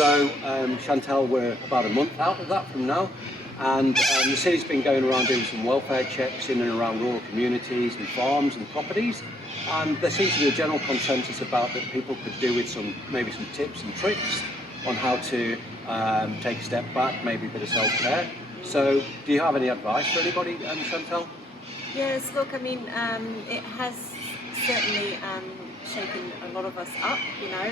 So Chantal, we're about a month out of that from now, and the city's been going around doing some welfare checks in and around rural communities and farms and properties, and there seems to be a general consensus about that people could do with maybe some tips and tricks on how to take a step back, maybe a bit of self-care. So do you have any advice for anybody, Chantal? Yes, look, I mean, it has certainly shaken a lot of us up, you know.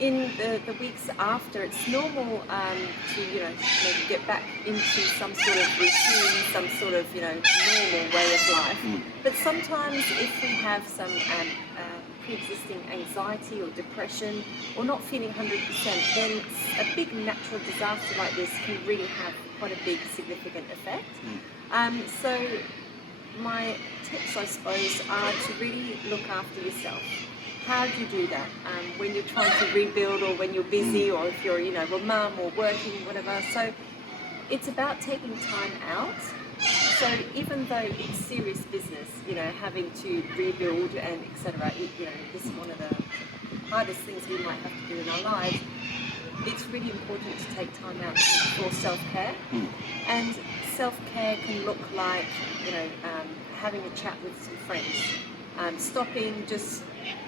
In the weeks after, it's normal to, maybe get back into some sort of routine, some sort of, normal way of life. But sometimes if we have some pre-existing anxiety or depression, or not feeling 100%, then a big natural disaster like this can really have quite a big significant effect. So my tips, I suppose, are to really look after yourself. How do you do that when you're trying to rebuild, or when you're busy, or if you're, a mum or working, whatever? So it's about taking time out. So even though it's serious business, having to rebuild and etc., this is one of the hardest things we might have to do in our lives. It's really important to take time out for self-care. And self-care can look like, having a chat with some friends, stopping, just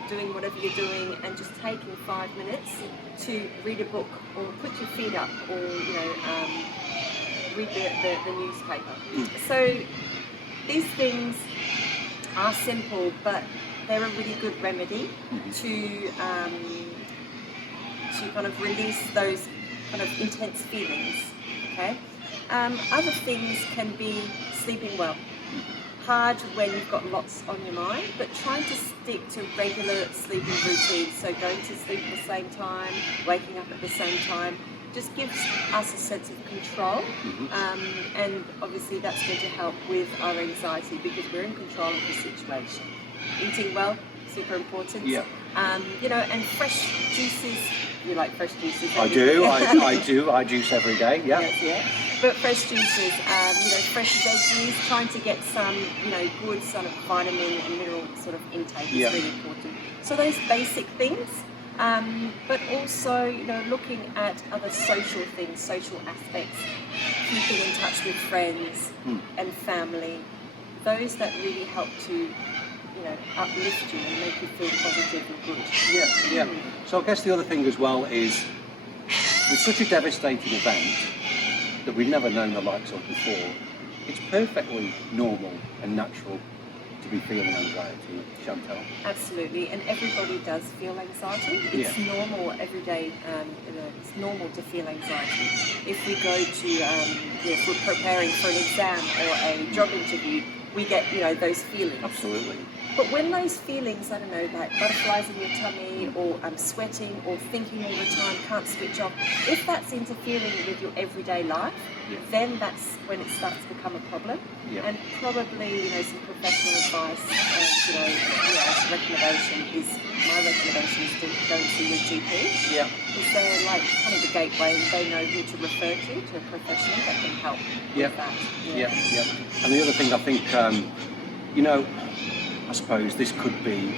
doing whatever you're doing, and just taking 5 minutes to read a book, or put your feet up, or read the newspaper. So these things are simple, but they're a really good remedy to kind of release those kind of intense feelings. Okay. Other things can be sleeping well. Hard when you've got lots on your mind, but trying to stick to regular sleeping routines, so going to sleep at the same time, waking up at the same time, just gives us a sense of control, and obviously that's going to help with our anxiety, because we're in control of the situation. Eating well, super important. And fresh juices. You like fresh juices? I do. I juice every day. Yeah. Yes, but fresh juices, fresh veggies, trying to get some, good sort of vitamin and mineral sort of intake is really important. So those basic things, but also, looking at other social things, social aspects, keeping in touch with friends and family, those that really help to, uplift you and make you feel positive and good. So I guess the other thing as well is, with such a devastating event that we've never known the likes of before, it's perfectly normal and natural to be feeling anxiety, Chantal. Absolutely, and everybody does feel anxiety. It's normal every day. It's normal to feel anxiety. If we go to, if we're preparing for an exam or a job interview, we get, those feelings. Absolutely. But when those feelings, I don't know, like butterflies in your tummy, or sweating, or thinking all the time, can't switch off, if that's interfering with your everyday life, then that's when it starts to become a problem. And probably, some professional advice, my recommendation is to go and see your GP. Because they're like kind of the gateway, and they know who to refer to a professional that can help with that. And the other thing, I think, I suppose this could be,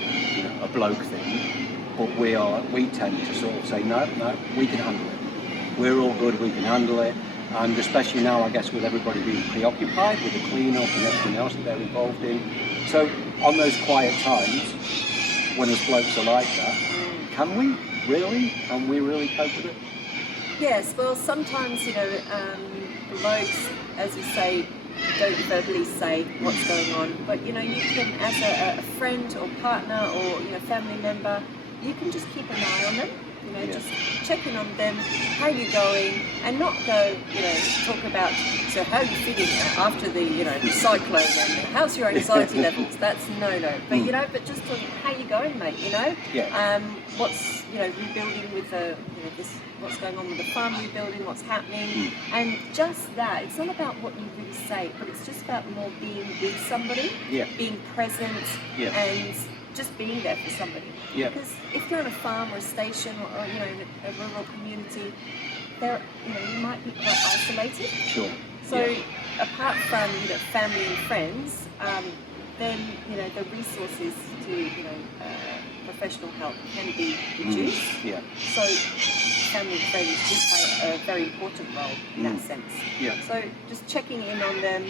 a bloke thing, but we tend to sort of say, no, we can handle it. We're all good, we can handle it. And especially now, I guess, with everybody being preoccupied with the clean-up and everything else that they're involved in. So on those quiet times, when us blokes are like that, can we really cope with it? Yes, well, sometimes, blokes, as you say, don't verbally say what's going on, but you can, as a friend or partner or family member, you can just keep an eye on them, just check in on them, how you going, and not go, talk about, so how are you feeling after the cyclone, and how's your anxiety levels. That's no, but but just talk, how you going, mate, what's rebuilding with this, what's going on with the farm rebuilding, what's happening, and just that. It's not about what you really say, but it's just about more being with somebody, being present, and just being there for somebody. Because if you're on a farm or a station, or in a rural community, there, you might be quite isolated. Sure. So apart from family and friends, then the resources to professional help can be reduced. So family friends do play a very important role in that sense. Yeah. So just checking in on them,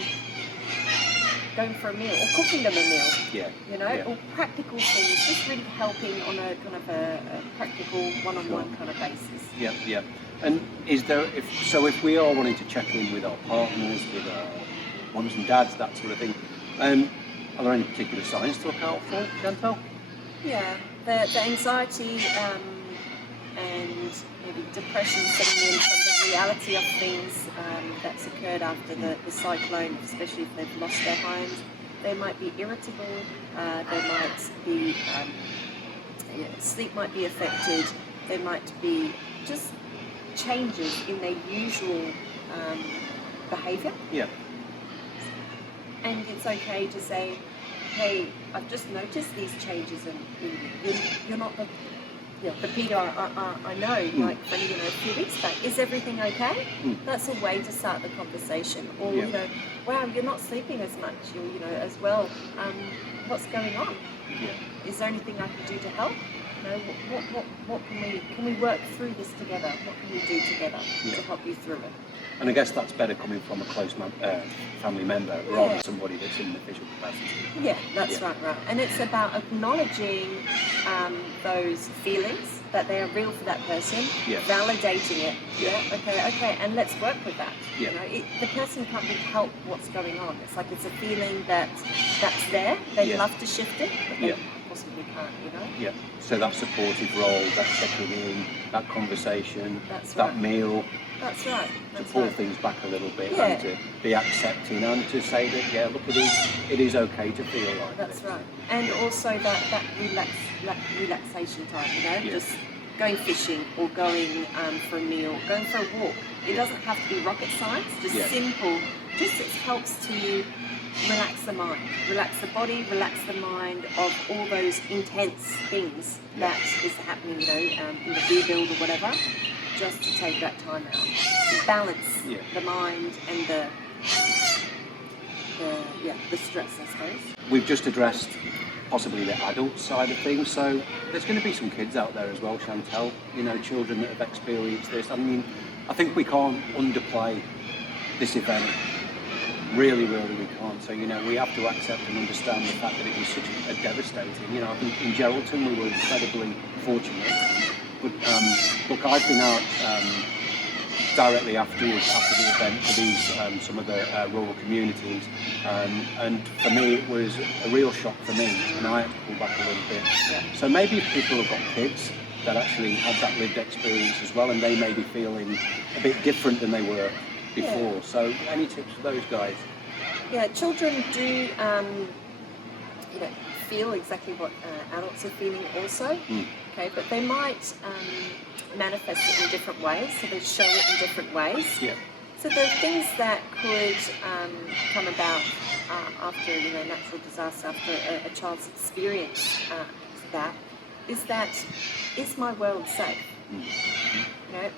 going for a meal or cooking them a meal, you know, or practical things, just really helping on a kind of a practical one-on-one kind of basis. Yeah, yeah. And is there, if we are wanting to check in with our partners, with our mums and dads, that sort of thing, are there any particular signs to look out for, Chantal? Yeah, the anxiety and maybe depression setting in from the reality of things that's occurred after the cyclone, especially if they've lost their homes. They might be irritable, they might be, sleep might be affected, they might be just changes in their usual behaviour. Yeah. And it's okay to say, hey, I've just noticed these changes in you. You're not the Peter I know, like from a few weeks back. Is everything okay? That's a way to start the conversation. Or wow, you're not sleeping as much, as well. What's going on? Yeah. Is there anything I can do to help? What can we work through this together? What can we do together to help you through it? And I guess that's better coming from a close family member rather than somebody that's in an official capacity. Yeah, that's right. And it's about acknowledging those feelings, that they are real for that person, validating it. Okay, and let's work with that. Yeah. The person can't really help what's going on. It's like it's a feeling that's there. They'd love to shift it, but they possibly can't, Yeah. So that supportive role, that checking in, that conversation, that meal. That's right. To pull things back a little bit and to be accepting and to say that, look, it is okay to feel like That's right. And also that relaxation time, just going fishing or going for a meal, going for a walk. It doesn't have to be rocket science, just simple. Just it helps to relax the mind, relax the body, relax the mind of all those intense things that is happening, in the rebuild or whatever. Just to take that time out, to balance the mind and the stress, I suppose. We've just addressed possibly the adult side of things, so there's going to be some kids out there as well, Chantal, children that have experienced this. I mean, I think we can't underplay this event. Really, we can't. So, we have to accept and understand the fact that it was such a devastating, I think in Geraldton we were incredibly fortunate. But look, I've been out directly afterwards, after the event, for these some of the rural communities, and for me it was a real shock for me, and I had to pull back a little bit. So maybe if people have got kids that actually had that lived experience as well, and they may be feeling a bit different than they were before. So any tips for those guys? Yeah, children do feel exactly what adults are feeling also. Okay, but they might manifest it in different ways, so they show it in different ways. Yeah. So the things that could come about after natural disaster, after a child's experience is my world safe?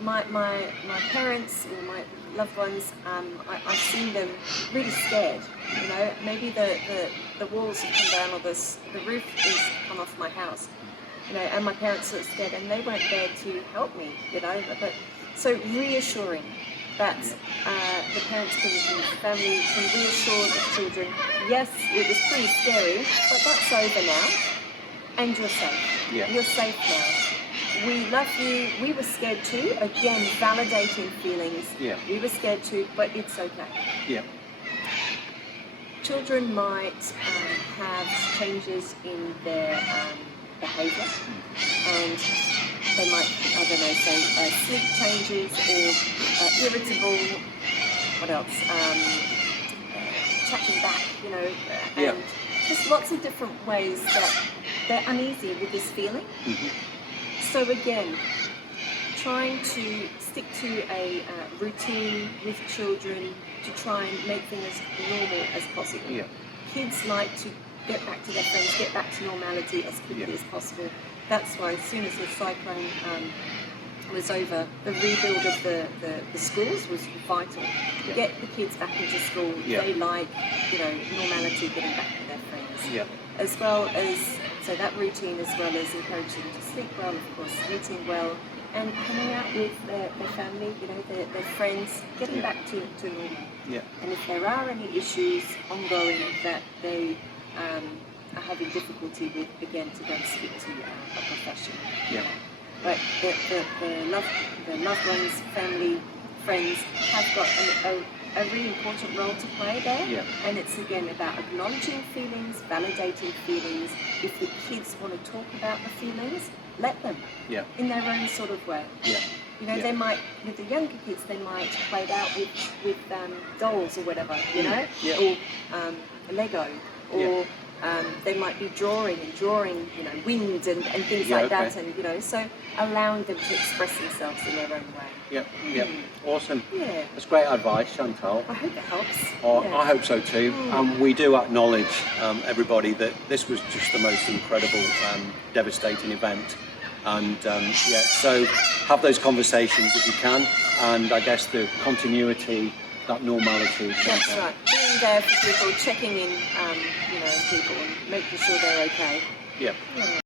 My parents or my loved ones, I've seen them really scared. Maybe the walls have come down or the roof has come off my house. And my parents were scared, and they weren't there to help me. But so reassuring that the parents and family can reassure the children. Yes, it was pretty scary, but that's over now, and you're safe. Yeah. You're safe now. We love you. We were scared too. Again, validating feelings. Yeah. We were scared too, but it's okay. Yeah. Children might have changes in their behaviour, and they might, say sleep changes or irritable. What else? Chatting back, and just lots of different ways that they're uneasy with this feeling. So again, trying to stick to a routine with children to try and make things as normal as possible. Yeah. Kids like to get back to their friends, get back to normality as quickly as possible. That's why as soon as the cyclone was over, the rebuild of the schools was vital. Yeah. Get the kids back into school. Yeah. They like, normality, getting back to their friends. Yeah. As well as, so that routine, as well as encouraging them to sleep well, of course, eating well, and hanging out with their family, you know, their friends, getting back to normal. Yeah. And if there are any issues ongoing that they are having difficulty with, again, to go and speak to a professional. Yeah. But the loved ones, family, friends have got a really important role to play there. Yeah. And it's again about acknowledging feelings, validating feelings. If the kids want to talk about the feelings, let them. Yeah. In their own sort of way. Yeah. You know, Yeah. they might, with the younger kids, they might play it out with dolls or whatever, you know, Yeah. or Lego, or Yeah. they might be drawing, you know, wind and things Yeah, like that, okay. and you know, so allowing them to express themselves in their own way. Yeah. Yeah. Awesome. Yeah, That's great advice, Chantal. I hope it helps. Oh, Yeah. I hope so too. We do acknowledge everybody that this was just the most incredible, devastating event. And yeah, so have those conversations if you can. And I guess the continuity, that normality. That's right. Being there for people, checking in, you know, people, and making sure they're okay. Yeah. Yeah.